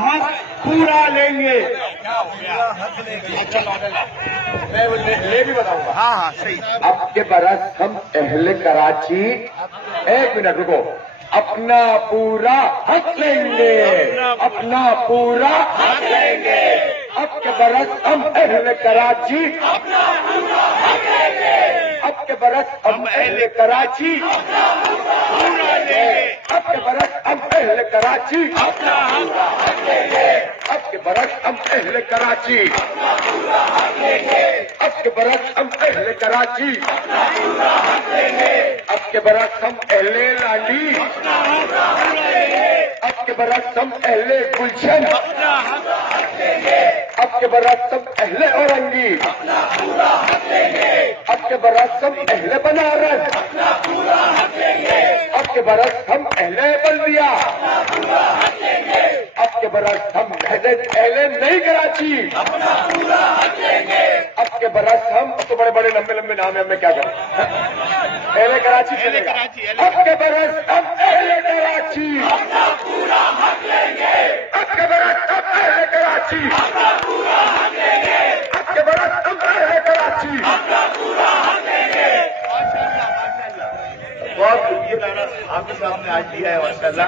हक पूरा लेंगे। मैं ले भी बताऊंगा। हाँ हाँ सही। अब के बरस हम अहले कराची, एक मिनट रुको, अपना पूरा हक लेंगे, अपना पूरा हक लेंगे। अब के बरस हम अहले कराची, अपना पूरा हक लेंगे। अब के बरस हम अहले कराची, अपना पूरा लेंगे। अब के बरस हम अहले कराची, अपना पूरा हक लेंगे। अब के बरस हम अहले कराची, अपना पूरा हक लेंगे। अब के बरस हम अहले कराची, अपना पूरा हक लेंगे। अब के बरस हम अहले लांडी, अपना पूरा हक लेंगे। अब के बरस हम अहले गुलशन, अपना हक लेंगे। अब के बरस हम अहले औरंगी, अपना पूरा हक लेंगे। अब के बरस हम अहले बनारस, अपना पूरा हक लेंगे। अब के बरस हम अहले बल्दिया, अपना पूरा हक लेंगे। अब के बरस हम अहले नई कराची, अपना पूरा हक लेंगे। अब के बरस हम तो बड़े बड़े लंबे लंबे नाम है, मैं क्या करूं। अहले कराची चलेगा। अब के बरस हम अहले कराची, अपना पूरा हक लेंगे। अब के बरस हम अहले कराची, अपना पूरा हक लेंगे। अब के बरस हम अहले कराची, अपना पूरा हक लेंगे। माशाअल्लाह माशाअल्लाह, बहुत ये गाना आपके सामने आज दिया है माशाअल्लाह।